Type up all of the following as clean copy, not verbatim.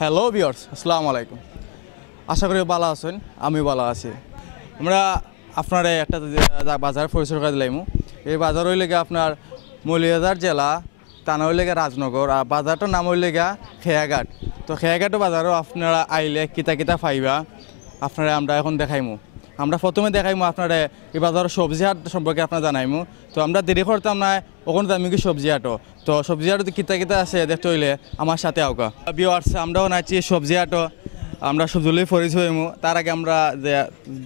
Hello viewers, আসসালামু আলাইকুম। আশা করি ভালো আছেন, আমি ভালো আছি। আমরা আপনার একটা বাজার পরিচয় করে দিলাম। এই বাজার হইলে আপনার মৌলভীবাজার জেলা, তানা হইলে রাজনগর, আর বাজারটার নাম হইলে খেয়াঘাট। তো খেয়াঘাটও বাজারও আপনারা আইলে কিতা কিতা পাইবা আপনারা আমরা এখন দেখাইমু। আমরা প্রথমে দেখাইমু আপনারা এই বাজারের সবজি হাট সম্পর্কে আপনারা জানাইমু। তো আমরা দেরি করতাম না, ওখানে দামি কি সবজি হাটও। তো সবজি হাটও কিতা কিতা আছে দেখতে হইলে আমার সাথে আওকা ভিউয়ার্স। আমরাও নাচি সবজি হাটও, আমরা সবজিগুলোই পরিচয় হইমু। তার আগে আমরা যে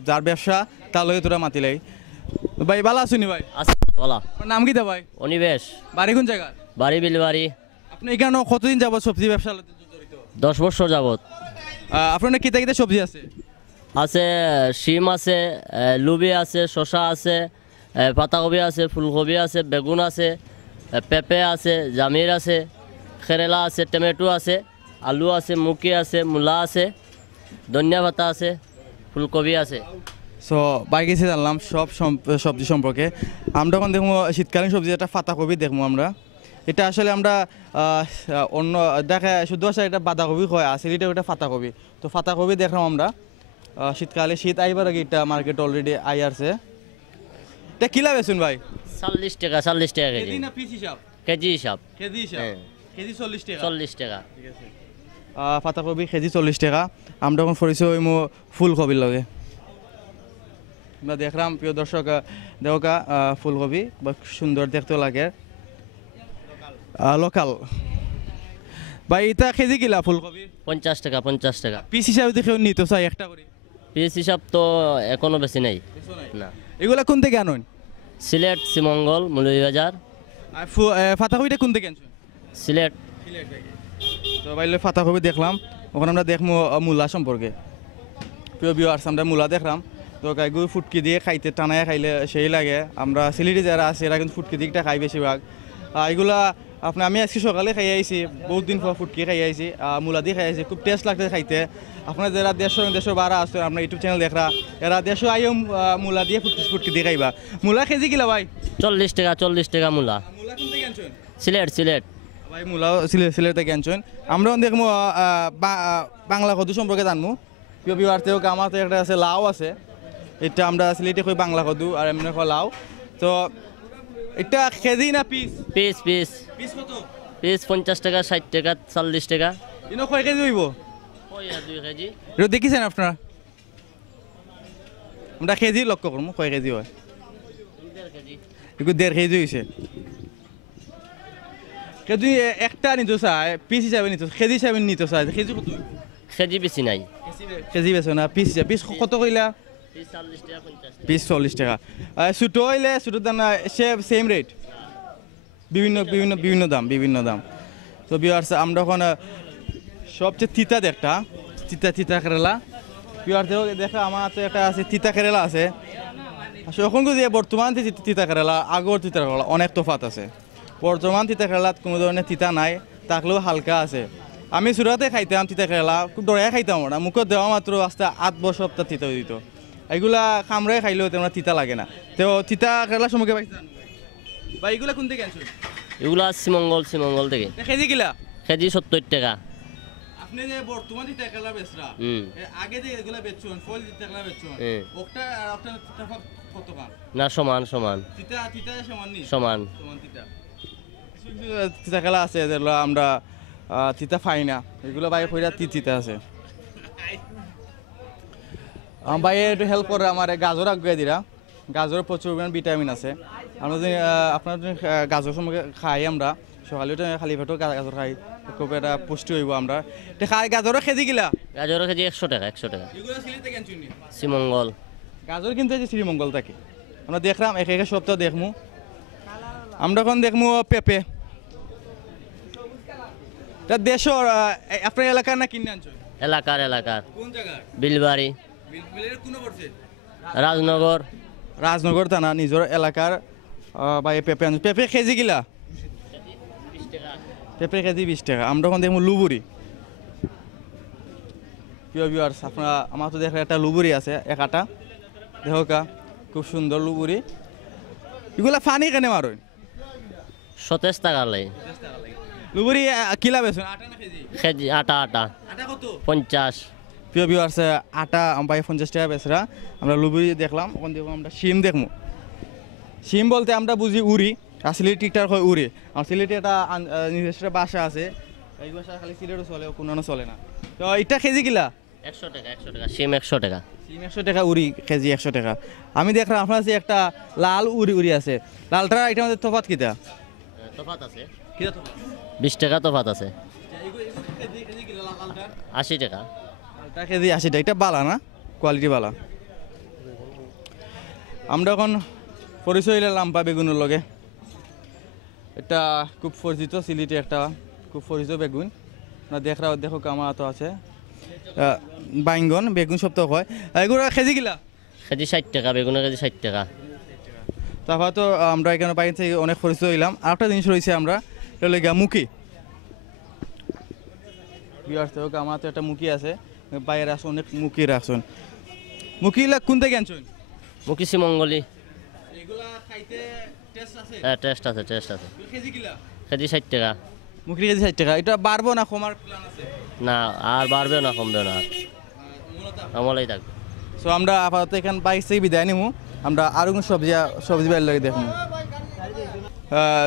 যার ব্যবসা তার লগে তোরা মাতিলাই। ভাই ভালো আছুনি ভাই? বলা নাম কি দা ভাই? অনিবেশ। বাড়ি কোন জায়গা? বাড়ি বিলবাড়ি। আপনি এখানে কতদিন যাবত সবজি ব্যবসা জড়িত? 10 বছর যাবত। আপনার কিতা কিতা সবজি আছে? আছে শিম আছে, লুবি আছে, শশা আছে, পাতাকপি আছে, ফুলকপি আছে, বেগুন আছে, পেঁপে আছে, জামির আছে, কেরেলা আছে, টমেটো আছে, আলু আছে, মুকি আছে, মূলা আছে, ধনিয়া পাতা আছে, ফুলকপি আছে। সো বাই গেছে জানলাম সব সবজি সম্পর্কে। আমরা এখন দেখবো শীতকালীন সবজি একটা পাতাকপি দেখবো আমরা। এটা আসলে আমরা অন্য দেখা শুধু আসলে এটা বাঁধাকপি হয়, আসলে এটা ওটা পাতাকপি। তো পাতাকপি দেখলাম আমরা শীতকালে, শীত আইবার আগে এটা মার্কেট অলরেডি আই আসছে। এটা কিলা বেচুন ভাই? 40 টাকা, 40 টাকা কেজি। কেজি না পিস হিসাব? কেজি হিসাব। কেজি হিসাব? হ্যাঁ। কেজি 40 টাকা। 40 টাকা। ঠিক আছে। পাতাকপি কেজি 40 টাকা। আমরা এখন পরিচয় হইমু ফুলকপির লগে। আমরা দেখলাম প্রিয় দর্শক দেওকা ফুলকপি বা সুন্দর দেখতে লাগে, লোকাল। ভাই এটা কেজি কিলা ফুলকপি? 50 টাকা, 50 টাকা। পিস হিসাবে দেখে নিতে চাই একটা করে? পিস হিসাব তো এখনো বেশি নাই না। এগুলা কোন থেকে আনুন? সিলেট, শ্রীমঙ্গল, মৌলভীবাজার। আর পাতাকপিটা কোন থেকে আনছেন? সিলেট। তো বাইলে পাতাকপি দেখলাম। ওখানে আমরা দেখবো মূলা সম্পর্কে। প্রিয় ভিউয়ার্স, আমরা মূলা দেখলাম। তো গাইগুলো ফুটকি দিয়ে খাইতে টানায় খাইলে সেই লাগে। আমরা সিলেটি যারা আছে এরা কিন্তু ফুটকি দিকটা খাই বেশিরভাগ। এগুলা আপনি আমি আজকে সকালে খাই আইছি, বহুত দিন পর ফুটকি খাই আইছি, মূলা দিয়ে খাই আইছি, খুব টেস্ট লাগছে খাইতে। আপনার যারা দেড়শো বারা আছে আপনার ইউটিউব চ্যানেল দেখরা, এরা 150 আইও মূলা দিয়ে ফুটকি দিয়ে খাইবা। মূলা কেজি কিলা ভাই? 40 টাকা, 40 টাকা মূলা। মূলা কোন থেকে আনছেন? সিলেট, সিলেট। ভাই মূলাও সিলেট থেকে আনছেন। আমরাও দেখবো বাংলা কদু সম্পর্কে জানবো। প্রিয় ভিউয়ার্স, আমার তো একটা আছে লাউ আছে, এটা আমরা সিলেটে কই বাংলা কদু আর এমনি কই লাউ। তো এটা কেজি না পিস? পিস পিস পিস কত? পিস 50 টাকা, 60 টাকা, 40 টাকা। ইনো কয় কেজি হইব? 2 কেজি। এটা দেখিছেন আপনারা? আমরা কেজি লক্ষ্য করবো কয় কেজি হয়। 1.5 কেজি। এগুলো 1.5 কেজি হয়েছে। কেজি একটা নিতে চায় পিস হিসাবে নিতে, কেজি হিসাবে নিতে চায় কেজি কত? কেজি বেশি নাই। কেজি বেছে না পিস হিসাবে। পিস কত কইলা? পিস 40 টাকা, 50 টাকা। পিস 40 টাকা। ছোটো হইলে ছোটোর দাম সেম রেট, বিভিন্ন দাম। তো ভিউয়ার্স, আমরা এখন সবচেয়ে তিতা একটা তিতা কেরালা। ভিউয়ার্স দেখা আমার তো একটা আছে তিতা কেরালা আছে। আসলে এখন যে বর্তমান তিতা কেরালা আগর তিতা কেরালা অনেক তফাৎ আছে। বর্তমান তিতা কেরালাত কোনো ধরনের তিতা নাই, থাকলেও হালকা আছে। আমি সুরাতে খাইতাম তিতা কেরালা, খুব ডরাই খাইতাম ওরা, মুখত দেওয়া মাত্র আস্তে 8 বছর সপ্তাহ তিতা দিত। এগুলা কামড়ে খাইলেও তেমন তিতা লাগে না। তো তিতা কেরালা সম্পর্কে পাইছেন ভাই? এগুলা কোন থেকে আনছেন? এগুলা শ্রীমঙ্গল থেকে। কেজি কিলা? কেজি 70 টাকা। আপনি যে বর্তমান তিতা কেরালা বেচরা, আগে যে এগুলা বেচছেন ফল তিতা কেরালা বেচছেন, ওটা আর ওটা তফাৎ কত কাম? না, সমান সমান। তিতা সমান নি? সমান। তিতা। তিতা কেরালা আছে যেগুলো আমরা তিতা পাই না, এগুলো ভাই কইরা তিতা আছে। ভাই একটু হেল্প করে আমার গাজর আগুয়ে দিরা। গাজরের প্রচুর পরিমাণ ভিটামিন আছে। আমরা যদি আপনার গাজর সম্পর্কে খাই, আমরা সকালে খালি পেটও গাজর খাই, খুব একটা পুষ্টি হইব। আমরা এটা খাই। গাজরের কেজি কিলা? গাজরের কেজি 100 টাকা, 100 টাকা। এগুলো সিলেট থেকে আনছেন? শ্রীমঙ্গল। গাজর কিন্তু শ্রীমঙ্গল থেকে আমরা দেখলাম এক সপ্তাহ দেখমু। আমরা এখন দেখমু পেঁপে। এটা দেশের আপনার এলাকার না কিনে আনছেন? এলাকার। কোন জায়গা? বিলবাড়ি, কোন পড়ছে? রাজনগর। রাজনগর থানা নিজের এলাকার। ভাই পেঁপে আনছেন। পেঁপে কেজি কিলা? 20 টাকা। পেঁপে কেজি 20 টাকা। আমরা এখন দেখবো লুবুরি। প্রিয় ভিউয়ার্স, আপনারা আমার তো দেখা একটা লুবুরি আছে একাটা, দেখোকা খুব সুন্দর লুবুরি। এগুলা ফানি কেনে মারুন? 27 টাকা লাই। লুবুরি কিলা বেছেন? আটা না কেজি? কেজি আটা। আটা 50। প্রিয় ভিউয়ার্স, আটা ভাই 50 টাকা বেচরা। আমরা লুবি দেখলাম, ওখান দেখো আমরা শিম দেখবো। শিম বলতে আমরা বুঝি উড়ি, আর সিলেটি ঠিকঠাক হয় উড়ি। আর সিলেটে একটা নিজস্ব ভাষা আছে, এই ভাষা খালি সিলেটও চলে, কোনো চলে না। তো এটা কেজি কিলা? 100 টাকা, 100 টাকা শিম 100 টাকা। শিম 100 টাকা, উড়ি কেজি 100 টাকা। আমি দেখলাম আপনার কাছে একটা লাল উড়ি উড়ি আছে, লালটা এটার মধ্যে তফাৎ কিটা? তফাত আছে কিটা তফাৎ? 20 টাকা তফাত আছে। 80 টাকা। লালটা কেজি 80 টাকা। এটা বালা না, কোয়ালিটি বালা। আমরা এখন পরিচয় লাম্পা বেগুনের লগে। এটা খুব পরিচিত সিলেটে একটা খুব পরিচিত বেগুন। না দেখো আমার তো আছে বাইঙ্গন বেগুন সব তো হয়। এগুলো কেজি কিলা? কেজি 60 টাকা, বেগুনের কেজি 60 টাকা। তারপর তো আমরা এখানে বাইরে থেকে অনেক পরিচিত হইলাম। আর একটা জিনিস রয়েছে, আমরা এটা মুখি বিয়ার থেকে আমার তো একটা মুখি আছে, বাইরে আসুন অনেক মুখি রাখছেন। মুখিলা কোন থেকে আনছেন? মুকিসি মঙ্গলি। এগুলা খাইতে টেস্ট আছে? হ্যাঁ, টেস্ট আছে, টেস্ট আছে। কেজি কিলা? কেজি 60 টাকা। মুখি কেজি 60 টাকা। এটা বাড়বো না কমার প্ল্যান আছে? না, আর বাড়বে না, কমবে না, আমলেই থাকবে। সো আমরা আপাতত এখান বাইক থেকে বিদায় নিবো। আমরা আরও কোনো সবজি বাইর লাগে দেখবো।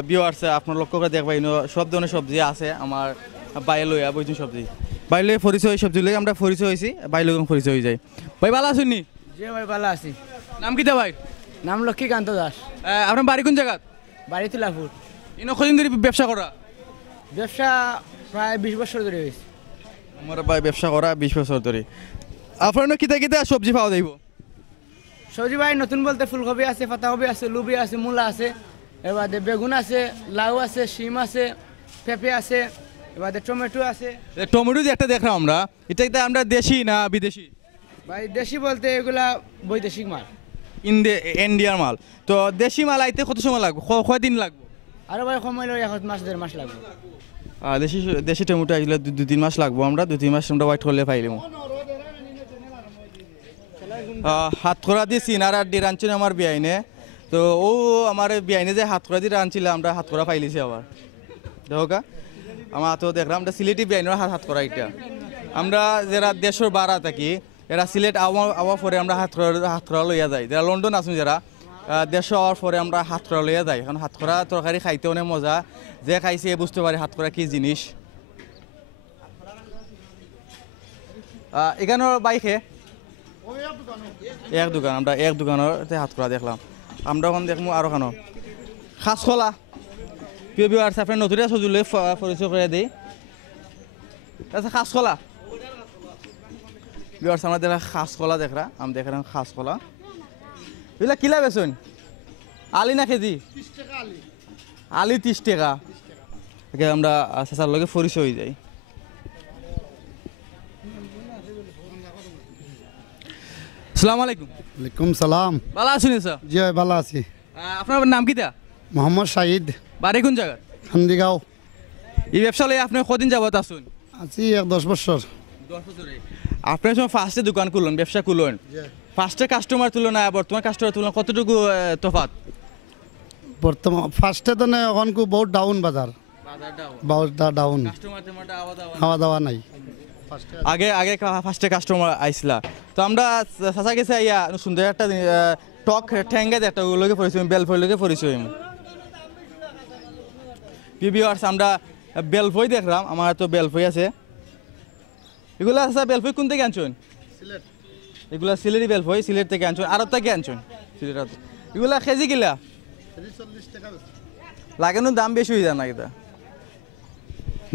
ভিউয়ার্স, আপনার লক্ষ্য করে দেখবেন সব ধরনের সবজি আছে আমার বাইরে লইয়া বইছি সবজি। বাইরে লইয়া পরিচয় হয় সবজি লইয়া আমরা পরিচয় হয়েছি, বাইরে লোক পরিচয় হয়ে যায়। ভাই ভালো আছেন নি? জি ভাই ভালো আছি। নাম কিতা ভাই? নাম লক্ষ্মীকান্ত দাস। আপনার বাড়ি কোন জায়গা? বাড়ি তুলাপুর। ইনো কদিন ধরে ব্যবসা করা? ব্যবসা প্রায় 20 বছর ধরে হয়েছে। আমার ভাই ব্যবসা করা 20 বছর ধরে। আপনার কিতা কিতা সবজি পাওয়া যাইব? সবজি ভাই নতুন বলতে ফুলকপি আছে, পাতাকপি আছে, লুবি আছে, মূলা আছে, এবারে বেগুন আছে, লাউ আছে, শিম আছে, পেঁপে আছে, এবারে টমেটো আছে। টমেটো যে একটা দেখলাম আমরা, এটা আমরা দেশি না বিদেশি? ভাই দেশি বলতে এগুলা বৈদেশিক মাল, ইন্ডিয়ার মাল। তো দেশি মাল আইতে কত সময় লাগবে, কয়দিন লাগবে? আরো ভাই সময় লাগে 1 মাস 1.5 মাস লাগবে। দেশি টমেটো আসলে 2-3 মাস লাগবো। আমরা 2-3 মাস আমরা ওয়াইট করলে পাইলাম। হাত করা দিয়ে সিনার আর দিয়ে রাঁধছেন আমার বিয়াইনে। তো ও আমার বিয়াইনে যে হাত করা দিয়ে রাঁধছিল, আমরা হাত করা পাইলিছি আবার দেখোকা। আমার তো দেখলাম আমরা সিলেটি বিয়াইনের হাত করা। এটা আমরা যারা দেশের বাড়া থাকি, এরা সিলেট আওয়ার পরে আমরা হাত করা লইয়া যাই। যারা লন্ডন আসুন, যারা দেশ হওয়ার পরে আমরা হাত করা লইয়া যাই। কারণ হাত করা তরকারি খাইতে অনেক মজা, যে খাইছে বুঝতে পারি হাত করা কি জিনিস। এখানের বাইকে এক দোকান, আমরা এক দোকানের হাত করা দেখলাম। আমরা ওখানে দেখবো আরো খানো খাসকলা। প্রিয় ভিউয়ার্স, আপনার নতুন সজুলে পরিচয় করে দিই। আচ্ছা, খাসকলা ভিউয়ার্স, আমরা দেখা খাসকলা দেখরা, আমি দেখলাম খাসকলা। এগুলা কিলা বেছেন? আলি না কেজি? আলি 30 টাকা। আমরা চেঁচার লগে পরিচয় হয়ে যাই। আসসালামু আলাইকুম। ওয়ালাইকুম সালাম। ভালো আছেন স্যার? জি ভাই ভালো আছি। আপনার নাম কিটা? মোহাম্মদ শাহিদ, বাড়ি কোন জায়গা? খান্দিগাঁও। এই ব্যবসা লই আপনি কদিন যাবত আসুন? আছি 10 বছর। 10 বছর। আপনার সময় ফার্স্টে দোকান খুললেন, ব্যবসা খুললেন, ফার্স্টে কাস্টমার তুলনায় বর্তমান কাস্টমার তুলনায় কতটুকু তফাৎ? বর্তমান ফার্স্টে তো না, এখন খুব বহুত ডাউন বাজার, বহুত ডাউন, খাওয়া দাওয়া নাই। আগে ফার্স্টে কাস্টমার আইসলা। তো আমরা চাচা গেছে ইয়া সুন্দর একটা টক ঠ্যাঙ্গে একটা ওগুলোকে পরিচয়, বেলফইলোকে পরিচয়। ভিউয়ার্স, আমরা বেলফই দেখলাম, আমার তো বেলফই আছে। এগুলা আছে বেলফই কোন থেকে আনছেন? সিলেট। এগুলা সিলেটি বেলফই, সিলেট থেকে আনছেন। আর থেকে আনছেন সিলেট? এগুলা কেজি কিলা? 40 টাকা। লাগানোর দাম বেশি হয়ে যায় না? এটা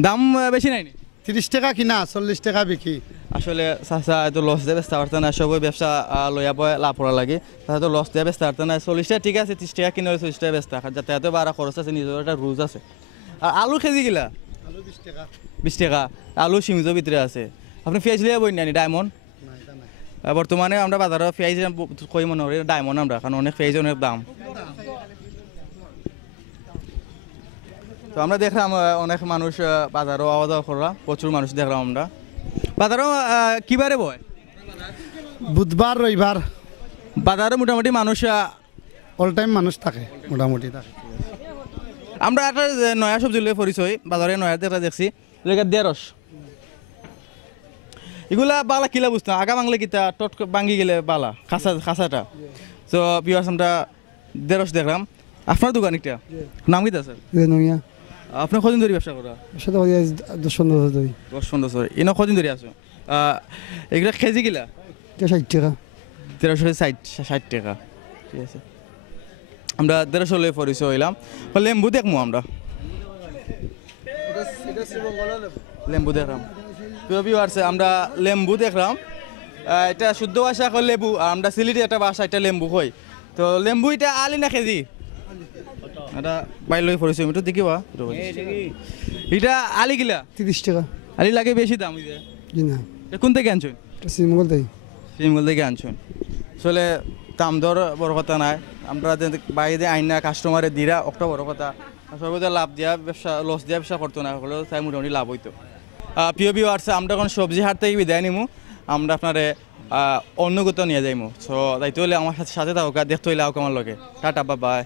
দাম বেশি নাই? 30 টাকা কিনা, 40 টাকা বিক্রি। আসলে চাচা এত লস দিয়ে বেচতে পারতে না, সবাই ব্যবসা লইয়া পয় লাভ করা লাগে। চাচা তো লস দিয়ে বেচতে পারতে না। 40 টাকা ঠিক আছে, 30 টাকা কিনে 40 টাকা বেচতে, যাতে এত বাড়া খরচ আছে, নিজের একটা রুজ আছে। আর আলু কেজি কিলা? আলু 20 টাকা। 20 টাকা। আলু সিমিজের ভিতরে আছে। আপনি পেঁয়াজ লিয়ে বই নানি ডায়মন্ড? বর্তমানে আমরা বাজারে পেঁয়াজ কই মনে করি ডায়মন্ড আমরা, কারণ অনেক পেঁয়াজ অনেক দাম। তো আমরা দেখলাম অনেক মানুষ বাজারও আওয়া যাওয়া করা, প্রচুর মানুষ দেখলাম আমরা। বাজারও কিবারে বয়? বুধবার রবিবার। বাজারও মোটামুটি মানুষ অল টাইম মানুষ থাকে, মোটামুটি থাকে। আমরা একটা নয়া সবজি লয়ে পরিচয়, বাজারে নয়া দেখা দেখছি, ঢেঁড়স। এগুলা বালা কিলা বুঝতাম আগা বাংলা কিতা টট ভাঙ্গি গেলে বালা খাসাটা তো পিওয়ার্স আমরা 150 দেখলাম আপনার দোকান একটা নাম কিতা স্যার নইয়া আপনি কদিন ধরে ব্যবসা করা সাথে 10-15 ধরে 10-15 বছর এনে কদিন ধরে আছো এগুলা কেজি কিলা এটা 60 টাকা 1360 টাকা ঠিক আছে আমরা 150 লয়ে পরিচয় হইলাম লেম্বু দেখবো আমরা লেম্বু দেখলাম আছে আমরা লেম্বু দেখলাম এটা শুদ্ধ ভাষা কয় লেবু আর আমরা সিলেটি একটা ভাষা এটা লেম্বু কই তো লেম্বু এটা আলি না কেজি এটা বাইর লই পরিচয় একটু দেখিবা এটা আলি গিলা 30 টাকা আলি লাগে বেশি দাম হইছে জি না এটা কোন থেকে আনছেন এটা সিমগল দেই সিমগল থেকে আনছেন আসলে দাম দর বড় কথা নাই আমরা বাইরে আইনা কাস্টমারে দিরা একটা বড় কথা সর্বদা লাভ দিয়া ব্যবসা লস দিয়া ব্যবসা করতো না হলেও তাই মোটামুটি লাভ হইতো প্রিয় ভিউয়ার্স আমরা এখন সবজি হাট থেকে বিদায় নিমু আমরা আপনারে অন্য কোথাও নিয়ে যাইমু সো তাইতে হলে আমার সাথে থাকুক দেখতে হইলে আমার লগে টাটা বাই